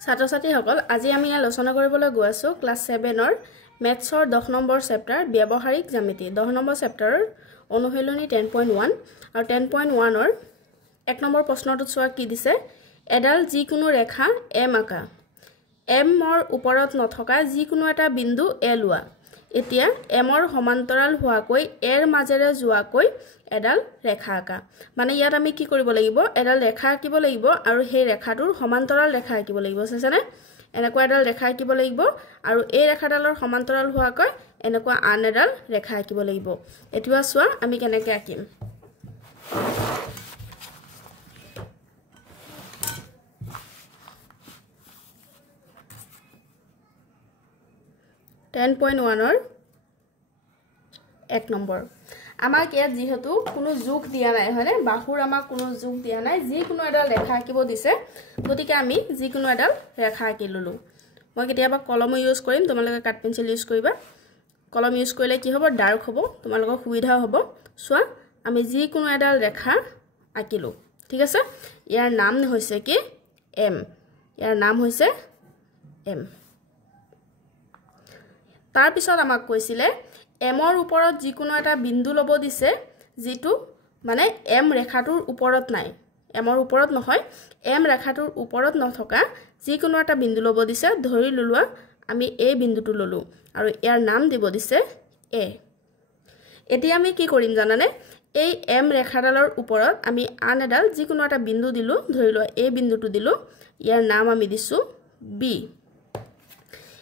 ছাত্ৰ-ছাত্ৰীসকল আজি আমি আলোচনা কৰিবলৈ গৈ আছো ক্লাস 7 ৰ মেথছৰ 10 নম্বৰ চেপ্টাৰ ব্যৱহাৰিক জ্যামিতি 10 নম্বৰ চেপ্টাৰৰ অনুশীলনী 10.1 আৰু 10.1 ৰ 1 নম্বৰ প্ৰশ্নটোত চোৱা কি দিছে এডাল যিকোনো ৰেখা m আঁকা m ৰ ওপৰত নথকা যিকোনো এটা বিন্দু a লোৱা এতিয়া m ৰ সমান্তৰাল হোৱাকৈ a ৰ মাজেৰে যোৱাকৈ এডাল ৰেখা আঁকা মানে ইয়াত আমি কি কৰিব লাগিব এডাল ৰেখা আঁকিব লাগিব আৰু সেই ৰেখাটোৰ সমান্তৰাল ৰেখা আঁকিব লাগিব সেজনে এনেকুৱা এডাল ৰেখা আঁকিব লাগিব আৰু এই ৰেখাডালৰ সমান্তৰাল হোৱাকৈ এনেকুৱা আন এডাল ৰেখা আঁকিব লাগিব এটুৱা চোৱা আমি কেনেকৈ আঁকিম 10.1 ৰ 1 নম্বৰ আমাক ইয়াত যেহেতু কোনো যোগ দিয়া নাই হয়নে বাহুৰ আমাক কোনো যোগ দিয়া নাই যি কোনো এডাল ৰেখা আঁকিব দিছে গতিকে আমি যি কোনো এডাল ৰেখা আঁকি ললো মই কেতিয়াবা কলম ইউজ কৰিম তোমালোকে কাট পেন্সিল ইউজ কৰিবা কলম ইউজ কৰিলে কি হ'ব ডাৰ্ক হ'ব তোমালোকৰ সুবিধা হ'ব চোৱা আমি যি কোনো এডাল ৰেখা আঁকিলো ঠিক আছে ইয়াৰ নাম হৈছে কি m ইয়াৰ নাম হৈছে m তাৰ পিছত আমাক কৈছিলে m ৰ ওপৰত যিকোনো এটা বিন্দু লব দিছে যেটো মানে m ৰেখাটোৰ ওপৰত নাই m ৰ ওপৰত নহয় m ৰেখাটোৰ ওপৰত নথকা যিকোনো এটা বিন্দু লব দিছে ধৰি ললোৱা আমি এই বিন্দুটো ললো আৰু ইয়াৰ নাম দিব দিছে a এতিয়া আমি কি কৰিম জানানে এই m ৰেখাডালৰ ওপৰত আমি আন এডাল যিকোনো এটা বিন্দু দিলো ধৰি লোৱা এই বিন্দুটো দিলো ইয়াৰ নাম আমি দিছো b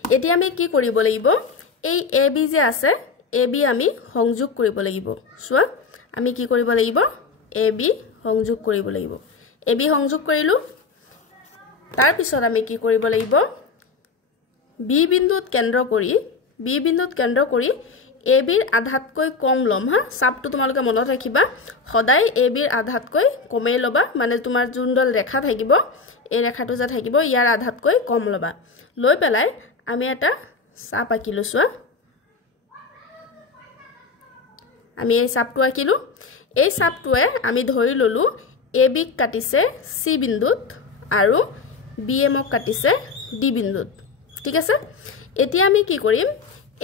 এতিয়া আমি কি কৰিব লাগিব এই ab যে আছে ab আমি সংযোগ কৰিব লাগিব চোৱা আমি কি কৰিব লাগিব ab সংযোগ কৰিব লাগিব ab সংযোগ কৰিলো তাৰ পিছত আমি কি কৰিব লাগিব b বিন্দুত কেন্দ্ৰ কৰি ab ৰ আধাতকৈ কম লম হা চাপটো তোমালোকে মনত ৰাখিবা সদায় ab ৰ আধাতকৈ কমেই লবা মানে তোমাৰ যোনডল ৰেখা থাকিব এই ৰেখাটো যে থাকিব ইয়াৰ আধাতকৈ কম লবা লৈ পেলাই আমি এটা চাপ আঁকিলো চোৱা আমি এই চাপটো আঁকিলো এই চাপটোৱে আমি ধৰি ললো ab ক কাটিছে c বিন্দুত আৰু bm ক কাটিছে d বিন্দুত ঠিক আছে এতিয়া আমি কি কৰিম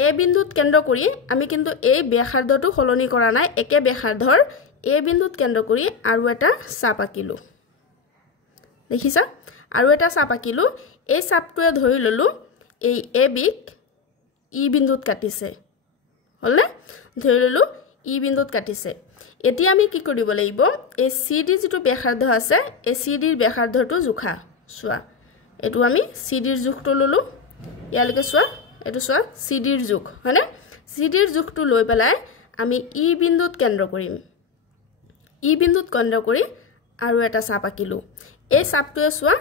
a বিন্দুত কেন্দ্ৰ কৰি আমি কিন্তু এই ব্যাসাৰ্ধটো সলনি কৰা নাই একে ব্যাসাৰ্ধৰ a বিন্দুত কেন্দ্ৰ কৰি আৰু এটা চাপ আঁকিলো দেখিছা আৰু এটা চাপ আঁকিলো এই চাপটোৱে ধৰি ললো এই ab ক e বিন্দুত কাটিছে হলনে ধৰি ললো e বিন্দুত কাটিছে এতিয়া আমি কি কৰিব লাগিব এই cd যেটো ব্যাসাৰ্ধ আছে এই cd ৰ ব্যাসাৰ্ধটো জোখা চোৱা এটো আমি cd ৰ জোখটো ললো ইয়ালৈকে চোৱা এটো চোৱা cd ৰ জোখ হয়নে cd ৰ জোখটো লৈ পেলাই আমি e বিন্দুত কেন্দ্ৰ কৰিম e বিন্দুত কেন্দ্ৰ কৰি আৰু এটা চাপ আঁকিলো এই চাপটোৱে চোৱা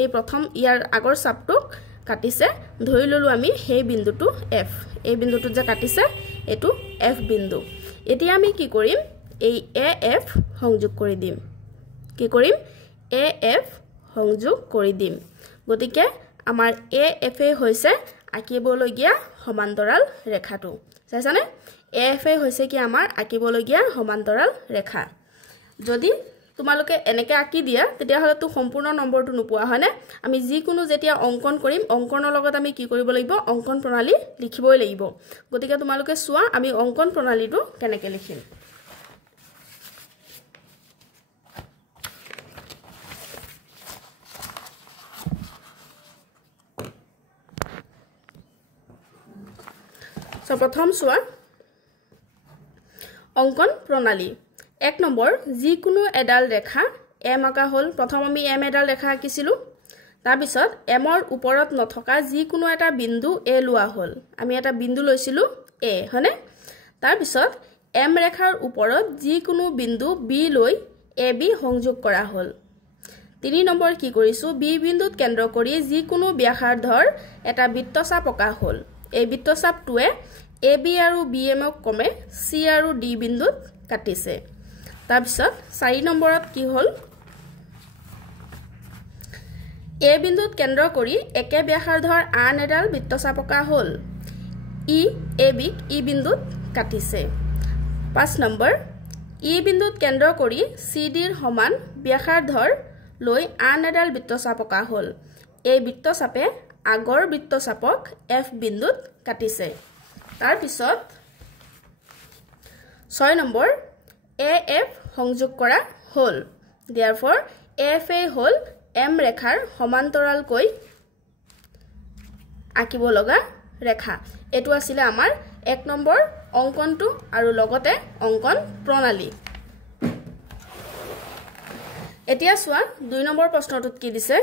এই প্ৰথম ইয়াৰ আগৰ চাপটোক কাটিছে ধৰি ললো আমি সেই বিন্দুটো f এই বিন্দুটো যে কাটিছে এটো f বিন্দু এতিয়া আমি কি কৰিম এই af সংযোগ কৰি দিম কি কৰিম af সংযোগ কৰি দিম গতিকে আমাৰ af হৈছে আঁকিবলগীয়া সমান্তৰাল ৰেখাটো চাইছানে af হৈছে কি আমাৰ আঁকিবলগীয়া সমান্তৰাল ৰেখা যদি তোমালোকে এনেকৈ আঁকি দিয়া তেতিয়া হলে তো সম্পূৰ্ণ নম্বৰটো নোপোৱা হয়নে আমি যি কোনো যেতিয়া অঙ্কন কৰিম অঙ্কনৰ লগত আমি কি কৰিব লাগিব অঙ্কন প্ৰণালী লিখিবই লাগিব গতিকে তোমালোকে চোৱা আমি অঙ্কন প্ৰণালীটো কেনেকৈ লিখিম সো প্ৰথম চোৱা অঙ্কন প্ৰণালী 1 নম্বৰ যি কোনো এডাল ৰেখা m আঁকা হল প্ৰথম আমি m এডাল ৰেখা আঁকিছিলো তাৰ পিছত m ৰ ওপৰত নথকা যি কোনো এটা বিন্দু a লোৱা হল আমি এটা বিন্দু লৈছিলো a হয়নে তাৰ পিছত m ৰেখাৰ ওপৰত যি কোনো বিন্দু b লৈ ab সংযোগ কৰা হল 3 নম্বৰ কি কৰিছো b বিন্দুত কেন্দ্ৰ কৰি যি কোনো ব্যাসাৰ্ধৰ এটা বৃত্তচাপ আঁকা হল এই বৃত্তচাপটোৱে ab আৰু bm ক কমে c আৰু d বিন্দুত কাটিছে তাৰ পিছত 4 নম্বৰত কি হল a বিন্দুত কেন্দ্ৰ কৰি একে ব্যাসাৰ্ধৰ আন এডাল বৃত্তচাপ আঁকা হল ab ক e বিন্দুত কাটিছে 5 নম্বৰ e বিন্দুত কেন্দ্ৰ কৰি cd ৰ সমান ব্যাসাৰ্ধৰ লৈ আন এডাল বৃত্তচাপ আঁকা হল এই বৃত্তচাপে আগৰ বৃত্তচাপক F বিন্দুত কাটিছে তাৰ পিছত 6 নম্বৰ AF সংযোগ কৰা হল therefore AFA হল M ৰেখাৰ সমান্তৰালকৈ আঁকিব লগা ৰেখা এটো আছিল আমাৰ 1 নম্বৰ অঙ্কনটো আৰু লগতে অঙ্কন প্ৰণালী এতিয়া সোৱা 2 নম্বৰ প্ৰশ্নটোত কি দিছে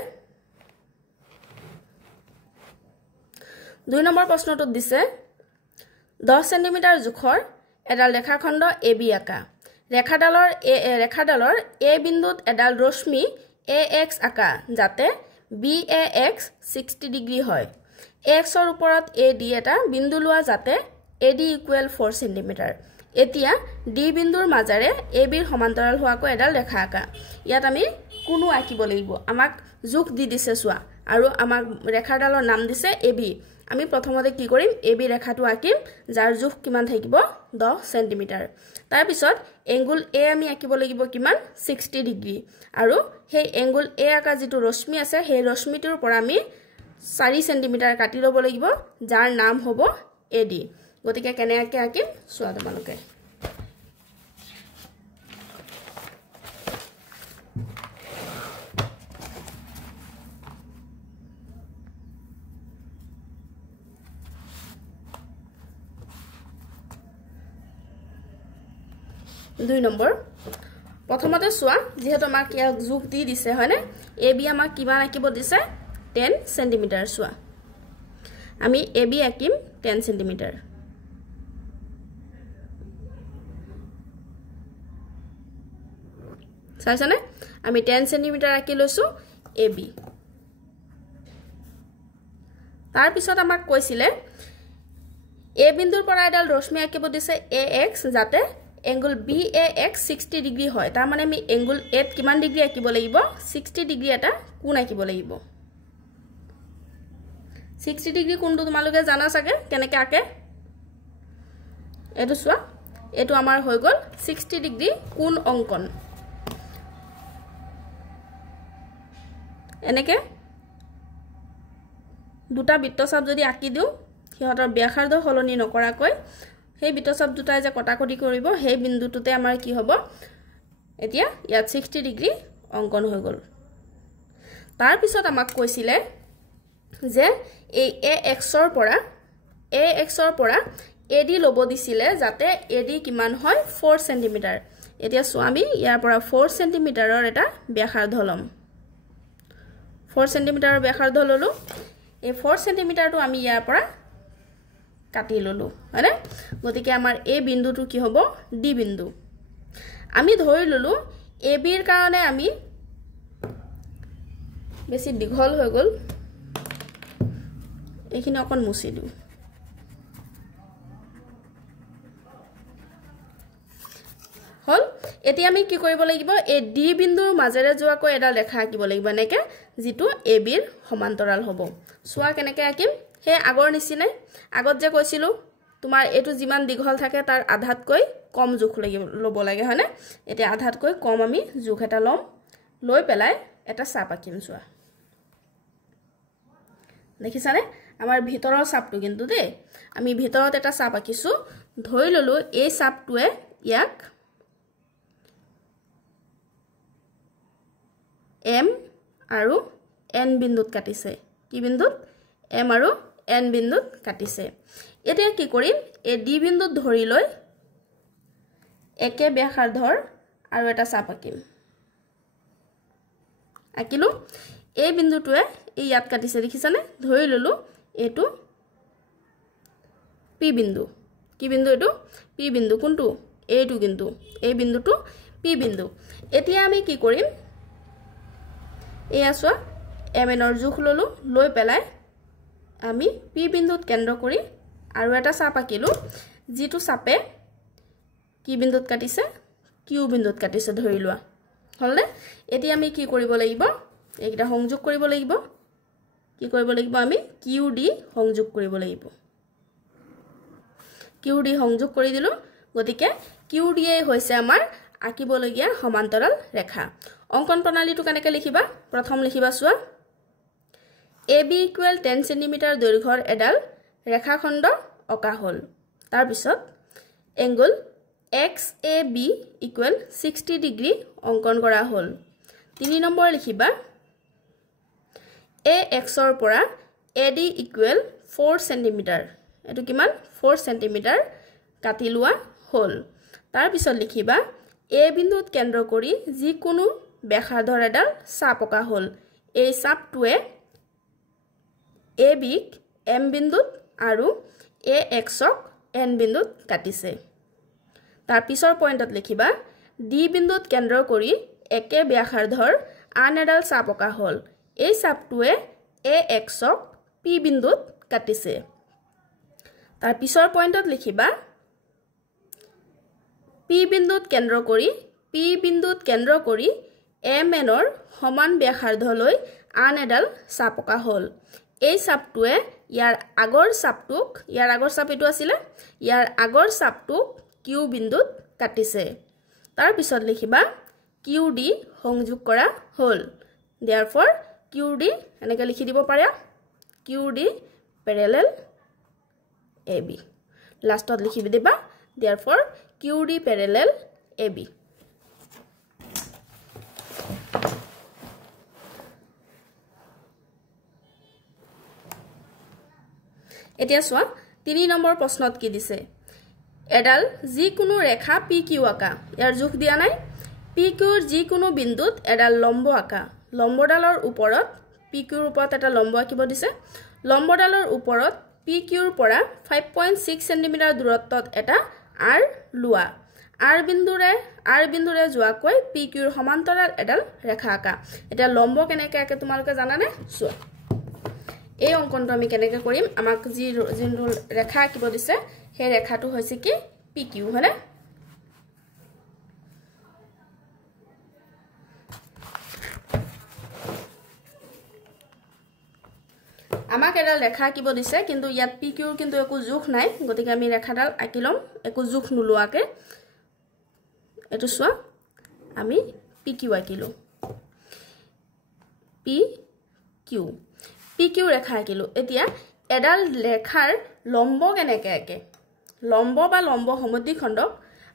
2 নম্বৰ প্ৰশ্নটোত দিছে 10 সেন্টিমিটাৰ জোখৰ এডাল ৰেখাখণ্ড AB আকা ৰেখাডালৰ A বিন্দুত এডাল ৰশ্মি AX আকা যাতে BAX 60 ডিগ্ৰী হয় AX ৰ ওপৰত AD এটা বিন্দু লোৱা যাতে AD = 4 সেন্টিমিটাৰ এতিয়া D বিন্দুৰ মাজেৰে AB ৰ সমান্তৰাল হোৱাকৈ এডাল ৰেখা আকা ইয়াত আমি কোনো আঁকিব লাগিব আমাক জোখ দি দিছে সোৱা আৰু আমাক ৰেখাডালৰ নাম দিছে AB আমি প্ৰথমতে কি কৰিম AB ৰেখাটো আঁকিম যাৰ জোখ কিমান থাকিব 10 সেন্টিমিটাৰ তাৰ পিছত এংগুল A আমি আঁকিব লাগিব কিমান 60 ডিগ্ৰী আৰু সেই এংগুল A আকা যেটো ৰশ্মি আছে সেই ৰশ্মিটোৰ পৰা আমি 4 সেন্টিমিটাৰ কাটি লব লাগিব যাৰ নাম হ'ব AD গতিকে কেনেকৈ আঁকিম সোৱা তোমালোকে দুই নম্বৰ প্ৰথমতে সোৱা যেহেতু আমাক ইয়াক জোখ দি দিছে হয়নে AB আমাক কিমান আঁকিব দিছে 10 সেন্টিমিটাৰ সোৱা আমি AB আঁকিম 10 সেন্টিমিটাৰ চাইছানে আমি 10 সেন্টিমিটাৰ আঁকি লৈছো AB তাৰ পিছত আমাক কৈছিলে A বিন্দুৰ পৰা এডাল ৰশ্মি আঁকিব দিছে AX যাতে এংগুল BAX 60 ডিগ্ৰী হয় তাৰ মানে আমি এংগুল A ত কিমান ডিগ্ৰী আঁকিব লাগিব 60 ডিগ্ৰী এটা কোণ আঁকিব লাগিব 60 ডিগ্ৰী কোণটো তোমালোকে জানা সাগে কেনেকৈ আঁকে এটো সোৱা এটো আমাৰ হৈ গল 60 ডিগ্ৰী কোণ অঙ্কন এনেকে দুটা বৃত্তচাপ যদি আঁকি দিও সিহঁতৰ ব্যাসাৰ্ধ হলনি নকৰাকৈ সেই বৃত্তচাপ দুটাই যে কটাকটি কৰিব সেই বিন্দুটোতে আমাৰ কি হ'ব এতিয়া ইয়াত 60 ডিগ্ৰী অঙ্কন হৈ গল তাৰ পিছত আমাক কৈছিলে যে এই AX ৰ পৰা AD লব দিছিলে যাতে AD কিমান হয় 4 সেন্টিমিটাৰ এতিয়া সোৱামি ইয়াৰ পৰা 4 সেন্টিমিটাৰৰ এটা ব্যাসাৰ্ধ লম 4 সেন্টিমিটাৰৰ ব্যাসাৰ্ধ ললো এই 4 সেন্টিমিটাৰটো আমি ইয়াৰ পৰা কাটি ললো হয়নে গতিকে আমাৰ এই বিন্দুটো কি হ'ব D বিন্দু আমি ধৰি ললো AB ৰ কাৰণে আমি বেছি দীঘল হৈ গল এইখিনি অকন মুছি দিও হল এতিয়া আমি কি কৰিব লাগিব এই D বিন্দুৰ মাজেৰে যোৱাকৈ এডাল ৰেখা আঁকিব লাগিব নেকে যেটো AB ৰ সমান্তৰাল হ'ব সোৱা কেনেকৈ আঁকিম হে আগৰ নিচিনাই আগত যে কৈছিলো তোমাৰ এটো যিমান দীঘল থাকে তাৰ আধাতকৈ কম জোখ লব লাগে হয়নে এতিয়া আধাতকৈ কম আমি জোখ এটা লম লৈ পেলাই এটা চাপ আঁকিম সোৱা দেখিছানে আমাৰ ভিতৰৰ চাপটো কিন্তু দে আমি ভিতৰত এটা চাপ আঁকিছো ধৰি ললো এই চাপটোৱে ইয়াক M আৰু N বিন্দুত কাটিছে কি বিন্দুত M আৰু N বিন্দুত কাটিছে এতিয়া কি কৰিম এই D বিন্দুত ধৰি লৈ একে ব্যাসাৰ্ধৰ আৰু এটা চাপ আঁকিম আঁকিলো এই বিন্দুটোৱে ইয়াত কাটিছে দেখিছানে ধৰি ললো এটো P বিন্দু কি বিন্দু এটো P বিন্দু কোনটো এইটো কিন্তু এই বিন্দুটো P বিন্দু এতিয়া আমি কি কৰিম এয়া সোৱা MN ৰ জোখ ললো লৈ পেলাই আমি P বিন্দুত কেন্দ্ৰ কৰি আৰু এটা চাপ আঁকিলো যেটো চাপে কি বিন্দুত কাটিছে Q বিন্দুত কাটিছে ধৰি লোৱা হলনে এতিয়া আমি কি কৰিব লাগিব এইটা সংযোগ কৰিব লাগিব কি কৰিব লাগিব আমি QD সংযোগ কৰিব লাগিব QD সংযোগ কৰি দিলো গতিকে QD হৈছে আমাৰ আঁকিব লগিয়া সমান্তৰাল ৰেখা অঙ্কন প্ৰণালীটো কেনেকৈ লিখিবা প্ৰথম লিখিবা সোৱা AB ইকুৱেল 10 সেন্টিমিটাৰ দৈৰ্ঘ্যৰ এডাল ৰেখাখণ্ড অঁকা হ'ল তাৰ পিছত এংগল XAB ইকুৱেল 60 ডিগ্ৰী অঙ্কন কৰা হ'ল 3 নম্বৰ লিখিবা AX ৰ পৰা AD ইকুৱেল 4 সেন্টিমিটাৰ এটো কিমান 4 সেন্টিমিটাৰ কাটি লোৱা হ'ল তাৰ পিছত লিখিবা A বিন্দুত কেন্দ্ৰ কৰি যিকোনো ব্যাসাৰ্ধৰ এডাল চাপ অঁকা হ'ল এই চাপটোৱে AB ক M বিন্দুত আৰু AX ক N বিন্দুত কাটিছে তাৰ পিছৰ পইণ্টত লিখিবা D বিন্দুত কেন্দ্ৰ কৰি একে ব্যাসাৰ্ধৰ আন এডাল চাপ অঁকা হ'ল এই চাপটোৱে AX ক P বিন্দুত কাটিছে তাৰ পিছৰ পইণ্টত লিখিবা P বিন্দুত কেন্দ্ৰ কৰি MN ৰ সমান ব্যাসাৰ্ধলৈ আন এডাল চাপ অঁকা হ'ল এই চাপটোৱে ইয়াৰ আগৰ চাপ এটো আছিল ইয়াৰ আগৰ চাপটোক Q বিন্দুত কাটিছে তাৰ পিছত লিখিবা QD সংযোগ কৰা হ'ল therefore QD এনেকৈ লিখি দিব পাৰা QD parallel AB লাষ্টত লিখি দিবা therefore QD parallel AB এতিয়া সোৱা 3 নম্বৰ প্ৰশ্নত কি দিছে এডাল যিকোনো ৰেখা PQ আঁকা ইয়াৰ জোখ দিয়া নাই PQ ৰ যিকোনো বিন্দুত এডাল লম্ব আঁকা লম্বডালৰ ওপৰত PQ ৰ ওপৰত এটা লম্ব আঁকিব দিছে লম্বডালৰ ওপৰত PQ ৰ পৰা 5.6 সেন্টিমিটাৰ দূৰত্বত এটা R লোৱা R বিন্দুৰে যোৱাকৈ PQ ৰ সমান্তৰাল এডাল ৰেখা আঁকা এটা লম্ব কেনেকৈ আঁকে তোমালোকে জানানে সোৱা এই অঙ্কনটো আমি কেনেকৈ কৰিম আমাক যি ৰেখা আঁকিব দিছে সেই ৰেখাটো হৈছে কি PQ হয়নে আমাক এডাল ৰেখা আঁকিব দিছে কিন্তু ইয়াত PQ ৰ কিন্তু একো জোখ নাই গতিকে আমি ৰেখাডাল আঁকি লম একো জোখ নোলোৱাকে এটো সোৱা আমি PQ আঁকিলো PQ ৰেখা আঁকিলো এতিয়া এডাল ৰেখাৰ লম্ব কেনেকৈ আঁকে লম্ব বা লম্ব সমদ্বিখণ্ডক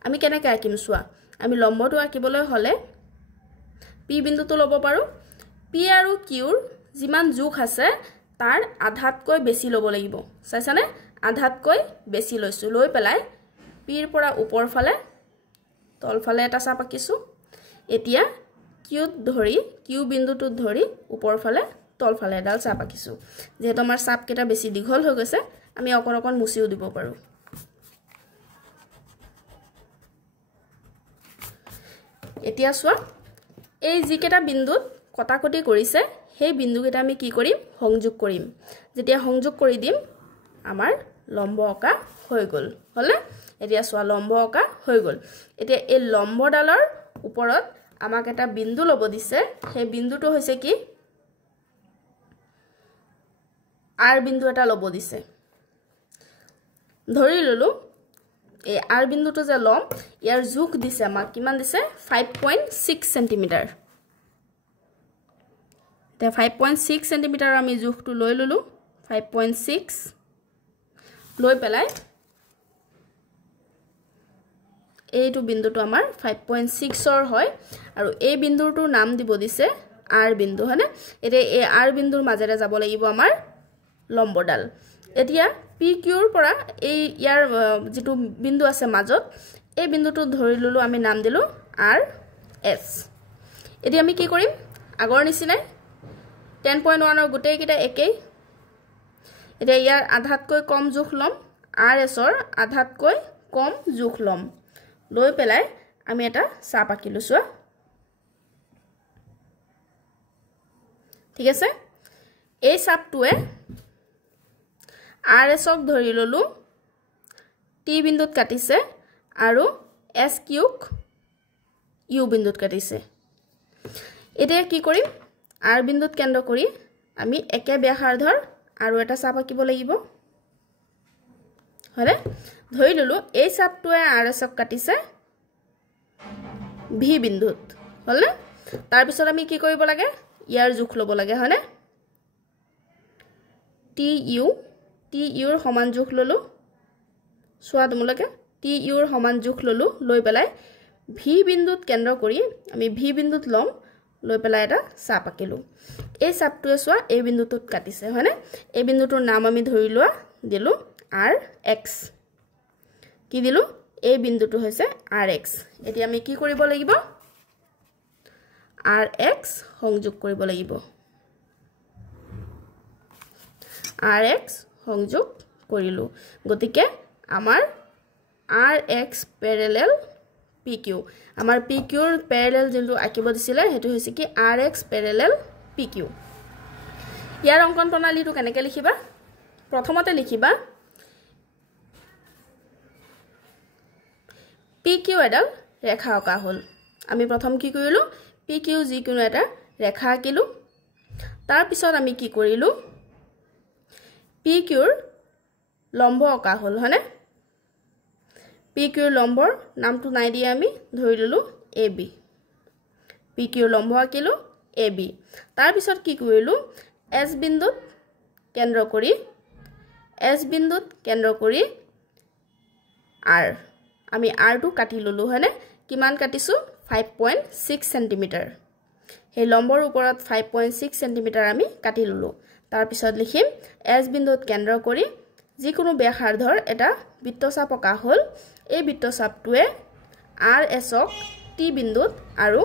আমি কেনেকৈ আঁকিম সোৱা আমি লম্বটো আঁকিবলৈ হলে P বিন্দুটো ল'ব পাৰো P আৰু Q ৰ যিমান জোখ আছে তাৰ আধাতকৈ বেছি ল'ব লাগিব চাইছানে আধাতকৈ বেছি লৈছো লৈ পেলাই P ৰ পৰা ওপৰ ফালে তল ফালে এটা চাপ আঁকিছো এতিয়া Q বিন্দুটোত ধৰি ওপৰ ফালে তল ফালে এডাল চাপ আঁকিছো যেহেতু আমাৰ চাপ কেটা বেছি দীঘল হৈ গৈছে আমি অকণ মুছিও দিব পাৰো এতিয়া সোৱা এই যি কেটা বিন্দুত কটাকটি কৰিছে সেই বিন্দু কেটা আমি কি কৰিম সংযোগ কৰিম যেতিয়া সংযোগ কৰি দিম আমাৰ লম্ব অঁকা হৈ গল হলে এতিয়া সোৱা লম্ব অঁকা হৈ গল এতিয়া এই লম্বডালৰ ওপৰত আমাক এটা বিন্দু ল'ব দিছে সেই বিন্দুটো হৈছে কি R বিন্দু এটা ল'ব দিছে ধৰি ললো এই R বিন্দুটো যে লম ইয়াৰ জোখ দিছে আমাক কিমান দিছে 5.6 সেন্টিমিটাৰ তে 5.6 সেন্টিমিটাৰ আমি জোখটো লৈ ললো 5.6 লৈ পেলাই এইটো বিন্দুটো আমাৰ 5.6 ৰ হয় আৰু এই বিন্দুটোৰ নাম দিব দিছে R বিন্দু হয়নে এতিয়া এই R বিন্দুৰ মাজেৰে যাব লাগিব আমাৰ লম্বডাল এতিয়া PQ ৰ পৰা এই ইয়াৰ যেটো বিন্দু আছে মাজত এই বিন্দুটো ধৰি ললো আমি নাম দিলো RS এতিয়া আমি কি কৰিম আগৰ নিচিনাই 10.1 ৰ গুটেই কিটা একেই এতিয়া ইয়াৰ আধাতকৈ কম জোখ লম RS ৰ আধাতকৈ কম জোখ লম লৈ পেলাই আমি এটা চাপ আঁকিলো সোৱা ঠিক আছে এই চাপটোৱে RS ক ধৰি ললো T বিন্দুত কাটিছে আৰু SQ ক U বিন্দুত কাটিছে এতিয়া কি কৰিম R বিন্দুত কেন্দ্ৰ কৰি আমি একে ব্যাসাৰ্ধৰ আৰু এটা চাপ আঁকিব লাগিব হলে ধৰি ললো এই চাপটোৱে RS ক কাটিছে V বিন্দুত হলে তাৰ পিছত আমি কি কৰিব লাগে ইয়াৰ জোখ লব লাগে হয়নে টি ইউৰ সমান জোখ ললো সোৱা তোমালোকে টি ইউৰ সমান জোখ ললো লৈ পেলাই ভি বিন্দুত কেন্দ্ৰ কৰি আমি ভি বিন্দুত লম লৈ পেলাই এটা চাপ আঁকিলো এই চাপটোৱে সোৱা এই বিন্দুটোত কাটিছে হয়নে এই বিন্দুটোৰ নাম আমি ধৰি লোৱা দিলো আৰ এক্স কি দিলো এই বিন্দুটো হৈছে আৰ এক্স এতিয়া আমি কি কৰিব লাগিব আৰ এক্স সংযোগ কৰিব লাগিব আৰ এক্স সংযোগ কৰিলো গতিকে আমাৰ আৰ এক্স প্যাৰেলেল পি কিউ আমাৰ পি কিউৰ প্যাৰেলেল যোনটো আঁকিব দিছিলে হেতু হৈছে কি আৰ এক্স প্যাৰেলেল পি কিউ ইয়াৰ অঙ্কন প্ৰণালীটো কেনেকৈ লিখিবা প্ৰথমতে লিখিবা পি কিউ এডাল ৰেখা অঁকা হ'ল আমি প্ৰথম কি কৰিলো পি কিউ যিকোনো এটা ৰেখা আঁকিলো তাৰ পিছত আমি কি কৰিলো পি কিউৰ লম্ব অঁকা হ'ল হয়নে পি কিউৰ লম্বৰ নামটো নাই দিয়া আমি ধৰি ললো এ বি পি কিউৰ লম্ব আঁকিলো এ বি তাৰ পিছত কি কৰিলো এছ বিন্দুত কেন্দ্ৰ কৰি আৰ আমি আৰটো কাটি ললো হয়নে কিমান কাটিছো 5.6 সেন্টিমিটাৰ এই লম্বৰ ওপৰত 5.6 সেন্টিমিটাৰ আমি কাটি ললো তাৰ পিছত লিখিম এছ বিন্দুত কেন্দ্ৰ কৰি যিকোনো ব্যাসাৰ্ধৰ এটা বৃত্তচাপ অঁকা হ'ল এই বৃত্তচাপটোৱে আৰ এছক টি বিন্দুত আৰু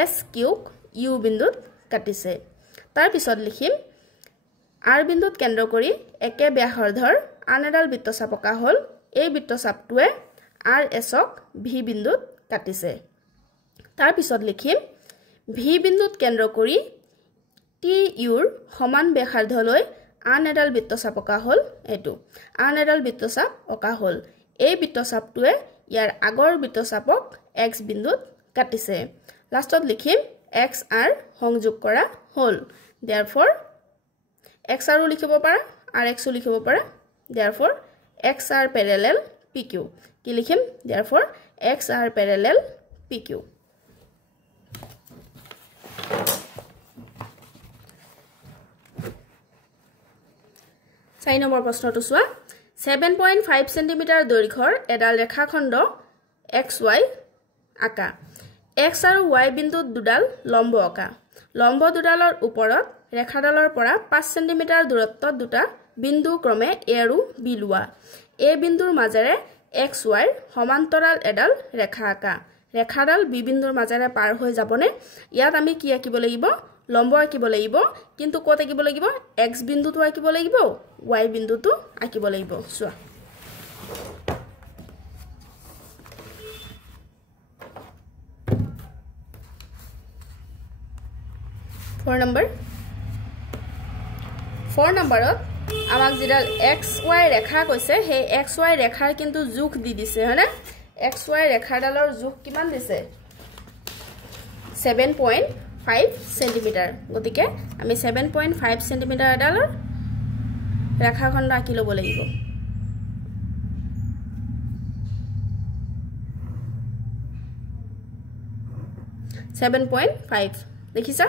এছ কিউক ইউ বিন্দুত কাটিছে তাৰ পিছত লিখিম আৰ বিন্দুত কেন্দ্ৰ কৰি একে ব্যাসাৰ্ধৰ আন এডাল বৃত্তচাপ অঁকা হ'ল এই বৃত্তচাপটোৱে আৰ এছক ভি বিন্দুত কাটিছে তাৰ পিছত লিখিম ভি বিন্দুত কেন্দ্ৰ কৰি টি ইউৰ সমান ব্যাসাৰ্ধলৈ আন এডাল বৃত্তচাপ অঁকা হ'ল এটো আন এডাল বৃত্তচাপ অঁকা হ'ল এই বৃত্তচাপটোৱে ইয়াৰ আগৰ বৃত্তচাপক এক্স বিন্দুত কাটিছে লাষ্টত লিখিম এক্স আৰ সংযোগ কৰা হ'ল therefore এক্স আৰো লিখিব পাৰা আৰ এক্সও লিখিব পাৰা therefore x r parallel p q কি লিখিম therefore x r parallel p q 4 number প্ৰশ্নটো চোৱা 7.5 সেন্টিমিটাৰ দৈৰ্ঘ্যৰ এডাল ৰেখাখণ্ড XY আঁকা X আৰু Y বিন্দুত দুডাল লম্ব আঁকা লম্ব দুডালৰ ওপৰত ৰেখাডালৰ পৰা 5 সেন্টিমিটাৰ দূৰত্বত দুটা বিন্দু ক্ৰমে A আৰু B লোৱা A বিন্দুৰ মাজেৰে XY সমান্তৰাল এডাল ৰেখা আঁকা ৰেখাডাল B বিন্দুৰ মাজেৰে পাৰ হৈ যাবনে ইয়াত আমি কি আঁকিব লাগিব লম্ব আঁকিব লাগিব কিন্তু কত আঁকিব লাগিব X বিন্দুটো আঁকিব লাগিব Y বিন্দুটো আঁকিব লাগিব চোৱা 4 নম্বৰত আমাক যিডাল XY ৰেখা কৈছে সেই XY ৰেখাৰ কিন্তু জোখ দি দিছে হয়নে XY ৰেখাডালৰ জোখ কিমান দিছে 7.5 সেন্টিমিটাৰ গতিকে আমি 7.5 সেন্টিমিটাৰ এডালৰ ৰেখাখণ্ড আঁকি ল'ব লাগিব দেখিছা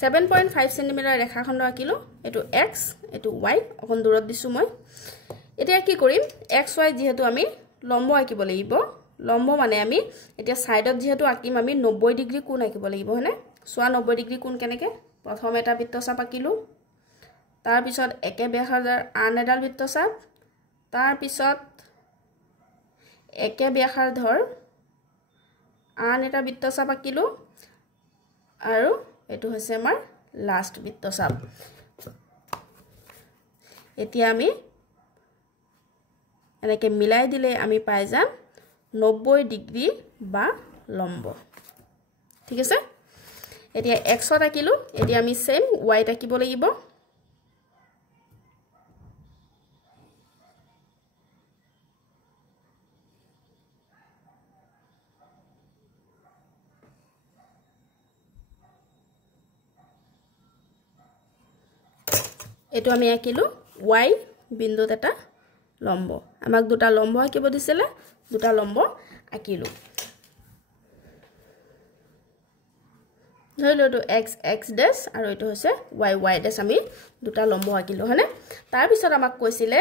7.5 সেন্টিমিটাৰ ৰেখাখণ্ড আঁকিলো এটো x এটো y অকন দূৰত দিছো মই এতিয়া কি কৰিম xy যেহেতু আমি লম্ব আঁকিব লাগিব লম্ব মানে আমি এতিয়া সাইডত যেহেতু আঁকিম আমি 90 ডিগ্ৰী কোণ আঁকিব লাগিব হয়নে সোৱা 90 ডিগ্ৰী কোণ কেনেকে প্ৰথম এটা বৃত্তচাপ আঁকিলো তাৰ পিছত একে ব্যাসাৰ্ধৰ আন এডাল বৃত্তচাপ তাৰ পিছত একে ব্যাসাৰ্ধৰ আন এটা বৃত্তচাপ আঁকিলো আৰু এটো হৈছে আমাৰ লাষ্ট বৃত্তচাপ এতিয়া আমি এনেকে মিলাই দিলে আমি পাই যাম 90 ডিগ্ৰী বা লম্ব ঠিক আছে এতিয়া x ত আঁকিলো এতিয়া আমি সেম y ত আঁকিব লাগিব এটো আমি আঁকিলো y বিন্দুত এটা লম্ব আমাক দুটা লম্ব আঁকিব দিছিলে দুটা লম্ব আঁকিলো ধৰি লওটো x ডেশ আৰু এটো হৈছে y ডেশ আমি দুটা লম্ব আঁকিলো হনে তাৰ পিছত আমাক কৈছিলে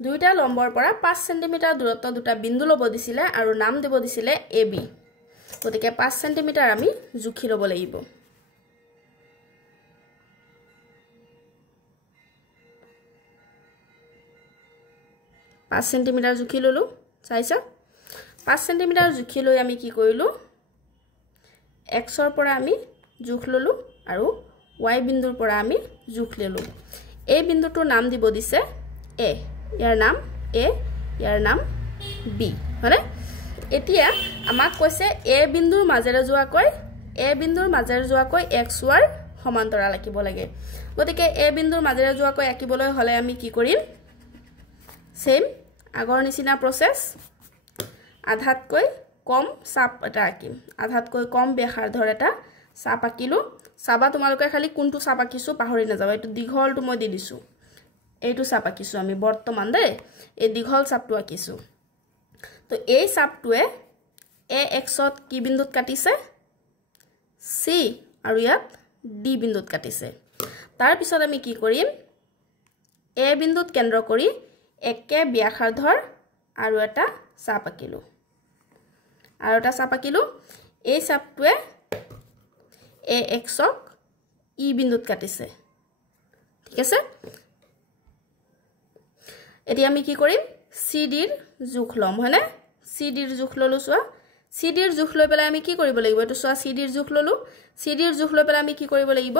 দুইটা লম্বৰ পৰা 5 cm দূৰত্ব দুটা বিন্দু লব দিছিলে আৰু নাম দেব দিছিলে AB গতিকে 5 cm আমি জুখি লব লাগিব 5 cm জুখি ললো চাইছা 5 cm জুখি লৈ আমি কি কৰিলো x ৰ পৰা আমি জুখ ললো আৰু y বিন্দুৰ পৰা আমি জুখ ললো এই বিন্দুটোৰ নাম দিব দিছে a ইয়াৰ নাম a ইয়াৰ নাম b হলে এতিয়া আমাক কৈছে a বিন্দুৰ মাজেৰে যোৱাকৈ x y সমান্তৰাল আঁকিব লাগে গতিকে a বিন্দুৰ মাজেৰে যোৱাকৈ আঁকিবলৈ হলে আমি কি কৰিম সেম আগৰ নিচিনা প্ৰসেস আধাতকৈ কম চাপ এটা আঁকিম আধাতকৈ কম ব্যাসাৰ্ধৰ এটা চাপ আঁকিলো চাবা তোমালোকে খালি কোনটো চাপ আঁকিছো পাহৰি নাযাবা এটো দীঘলটো মই দি দিছো এইটো চাপ আঁকিছো আমি বৰ্তমান দে এই দীঘল চাপটো আঁকিছো তো এই চাপটোৱে ax ত কি বিন্দুত কাটিছে c আৰু ইয়াত d বিন্দুত কাটিছে তাৰ পিছত আমি কি কৰিম a বিন্দুত কেন্দ্ৰ কৰি একে ব্যাসাৰ্ধৰ আৰু এটা চাপ আঁকিলো এই চাপটোৱে ax ক e বিন্দুত কাটিছে ঠিক আছে এতিয়া আমি কি কৰিম cd ৰ জুখ লম হনে cd ৰ জুখ ললো সোৱা cd ৰ জুখ লৈ পেলাই আমি কি কৰিব লাগিব এটো সোৱা cd ৰ জুখ ললো cd ৰ জুখ লৈ পেলাই আমি কি কৰিব লাগিব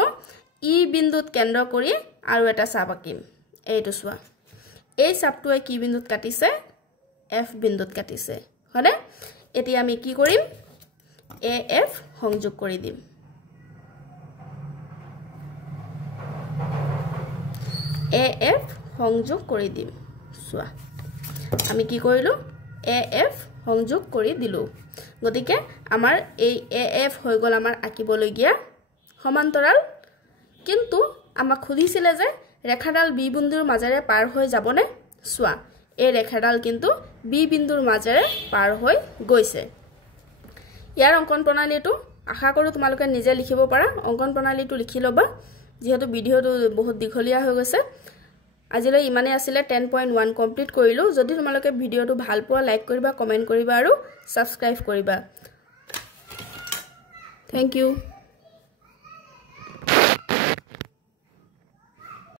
e বিন্দুত কেন্দ্ৰ কৰি আৰু এটা চাপ আঁকিম এইটো সোৱা এই চাপটোৱে কি বিন্দুত কাটিছে f বিন্দুত কাটিছে হনে এতিয়া আমি কি কৰিম af সংযোগ কৰি দিম af সংযোগ কৰি দিম সোৱা আমি কি কৰিলো af সংযোগ কৰি দিলো গতিকে আমাৰ এই af হৈ গল আমাৰ আঁকিবলগিয়া সমান্তৰাল কিন্তু আমাক খুদিছিলে যে ৰেখাডাল b বিন্দুৰ মাজেৰে পাৰ হৈ যাবনে সোৱা এই ৰেখাডাল কিন্তু b বিন্দুৰ মাজেৰে পাৰ হৈ গৈছে ইয়াৰ অঙ্কন প্ৰণালীটো আশা কৰো তোমালোকে নিজে লিখিব পাৰা অঙ্কন প্ৰণালীটো লিখি লবা যেহেতু ভিডিওটো বহুত দীঘলীয়া হৈ গৈছে আজিলৈ ইমানে আছিল 10.1 কমপ্লিট কৰিলো যদি তোমালোকে ভিডিওটো ভাল পোৱা লাইক কৰিবা কমেন্ট কৰিবা আৰু সাবস্ক্ৰাইব কৰিবা থ্যাংক ইউ